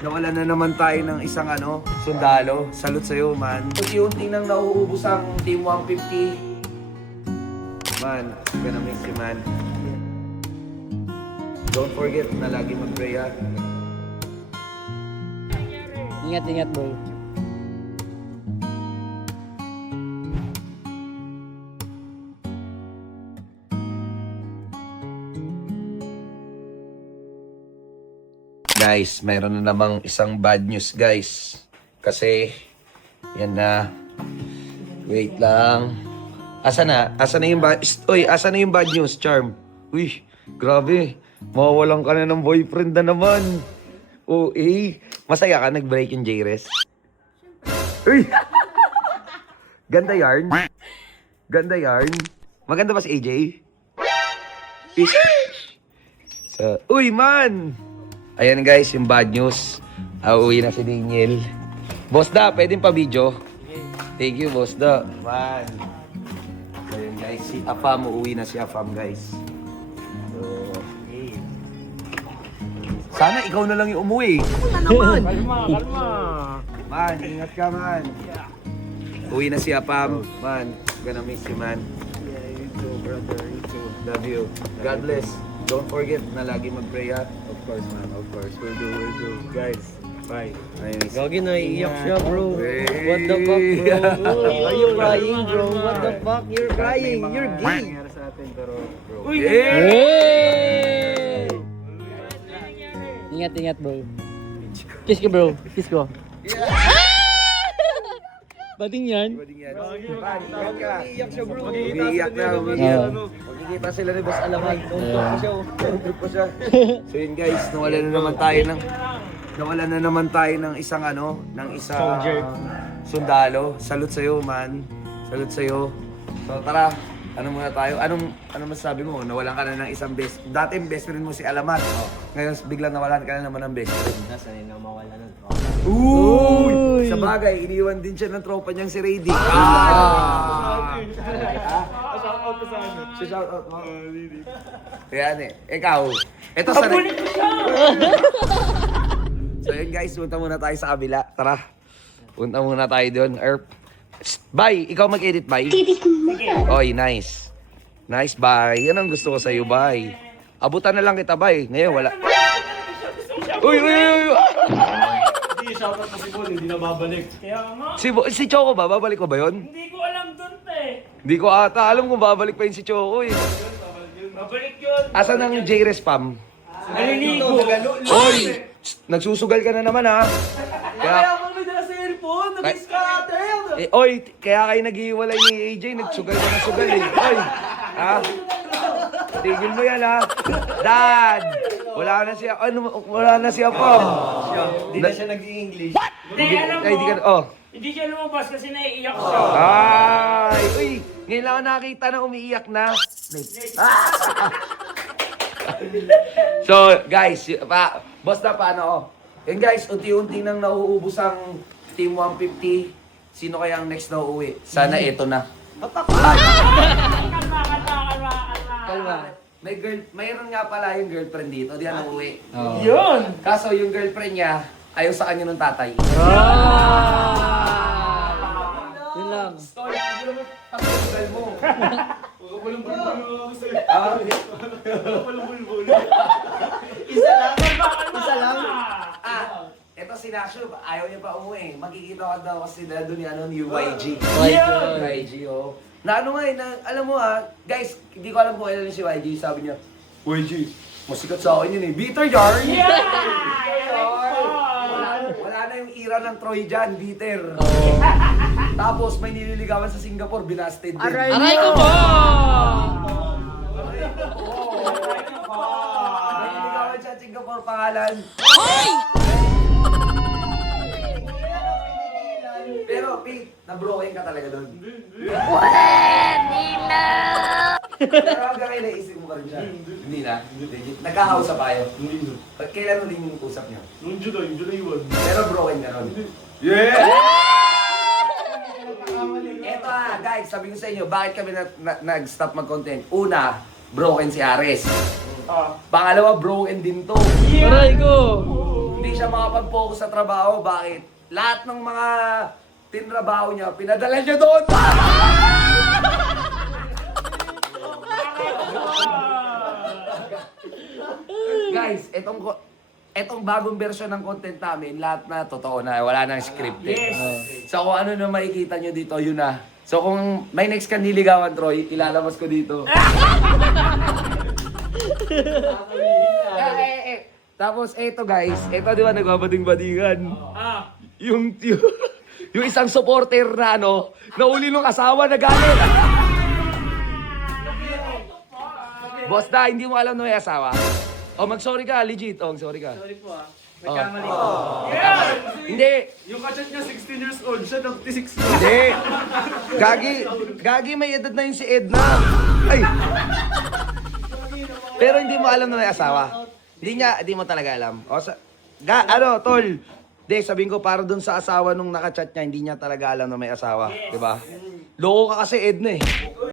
Nawalan na naman tayo ng isang sundalo. Salute sa'yo, man. Unti-unti nang nauubos ang Team 150. Man, gonna miss you, man. Don't forget na lagi mag-pray, ha? Ingat, bro. Guys, mayroon na namang isang bad news, guys. Kasi, yan na. Wait lang. Asa na? Asa na yung bad news, Charm? Uy, grabe. Mawawalan ka na ng boyfriend na naman. Oh, masaya ka? Nag-break yung J-Res? Uy! Ganda yarn. Ganda yarn. Maganda ba si AJ? Uy, man! Ayan guys, yung bad news. Uuwi na si Daniel. Boss Da, pwedeng pa video? Thank you, Boss Da. Man. Ayan guys, si Afam, uuwi na si Afam guys. So, sana ikaw na lang yung umuwi. Ako na naman. Kalma. Man, ingat ka man. Uwi na si Afam. Man, gonna miss you man. Yeah, you too, brother. You too. Love you. God bless. Don't forget na lagi mag-pray ha. Of course, man. Of course. We'll do. Guys, bye. Ayun. Gagi na iiyak siya, bro. Hey. What the fuck, bro? Are you crying, bro? What the fuck? You're crying. You're gay. Nangyari sa atin, pero bro. Hey! Ingat, bro. Kiss ko, bro. Kiss ko. Bating yan. Umiiyak siya bro. Mag-iiyak Umiiyak na. umiiyak. Magkikita sila ni Boss Alaman. Trip pa siya. So yun guys, nawala na naman tayo ng isang Soldier. sundalo. Salute sa'yo man. Salute sa'yo. So tara, muna tayo? Ano masasabi mo? Nawalan ka na ng isang dating best friend mo si Alamat. Ngayon biglang nawalan ka na naman ng best friend. Sanay na mawala nun. Uy! Sa bagay, iniwan din siya ng tropa niyang si Radic. Shoutout ko sa ano. Si shoutout mo. Kaya ikaw. Ito sa... So yun guys, punta muna tayo sa kabila. Tara. Punta muna tayo doon. Bye! Ikaw mag-edit, bye. Oy, nice. Nice, bye. Yan ang gusto ko sa'yo, bye. Abutan na lang kita, bye. Ngayon, wala. Uy! Hindi, shoutout ko si Paul, hindi na babalik. Kaya nga, Si Choco ba? Babalik ko ba yun? hindi ko alam dun, te. Hindi ko ata alam kung babalik pa yun si Choco eh. Babalik yun. Asan ang J-Res Pam? Naliligo. Oy! Nagsusugal ka na naman ha. Kaya, ako may dala sa cellphone. Nag-scatter. oy, kaya kayo naghihiwalay ni AJ, nagsugal ka na sugal eh. Oy! Ha? Tigil mo yan ha. Dad! Wala na si Pam. Hindi na siya nag-i-English. Hindi, alam mo. Ay, di ka, oh. Hindi siya lumabas kasi naiiyak siya. Ay! Uy! Ngayon lang ako nakita na umiiyak na. So, guys, boss na paano oh. Yan guys, unti-unti nang nauubos ang Team 150. Sino kaya ang next na uuwi? Sana ito na. Kalma. Mayroon nga pala yung girlfriend dito, di na uuwi. Yun. Kaso yung girlfriend niya, ayaw sa kanya ng tatay. Yun lang. Story, hindi naman pagkagal mo. Isa lang. Ito si Nashu, ayaw niya pa umuwi. Magkikita ka daw kasi na doon ni YG. YG, oh. Na ano nga alam mo guys, hindi ko alam kung ilan si YG. Sabi niya, YG, masikat sa akin yun eh. Bitter yarn! Wala na yung era ng Troy dyan, bitter. Tapos may nililigawan sa Singapore, binasted din. Aray ko po! May nililigawan siya sa Singapore, pangalan. Pero, Pete, na-broken ka talaga doon. Pero hanggang ngayon, naisip mo pa rin siya. Hindi na? Legit. Nagkakausap pa kayo? Hindi. Kailan ulit yung usap niyo? Noong July 1. Pero broken ka nun. Eto guys, sabi ko sa inyo, bakit kami nag-stop mag-content? Una, broken si Ares. Pangalawa, broken din to. Aray ko! Hindi siya makapag-focus sa trabaho. Bakit? Lahat ng mga tinrabaho niya, pinadala niya doon. Guys, etong bagong version ng content namin, lahat na totoo na, wala nang scripted. So kung ano na makikita nyo dito, yun na. So kung may next ka niligawan, Troy, ilalabas ko dito. Tapos eto guys, eto di ba nagbabading-badingan? Yung isang supporter na ano, nauli nung asawa na galit. Boss da, hindi mo alam na may asawa? O mag-sorry ka, legit. O, sorry ka. Sorry po ah. Oh. Nagkamali ko. Hindi. Yung kachat niya 16 years old, siya 96 na. Hindi. Gagi may edad na yun si Edna. Ay. Pero hindi mo alam na may asawa. Hindi mo talaga alam. O, tol. Hindi, sabihin ko para dun sa asawa nung nakachat niya, hindi niya talaga alam na may asawa. Diba? Loko ka kasi Edna eh.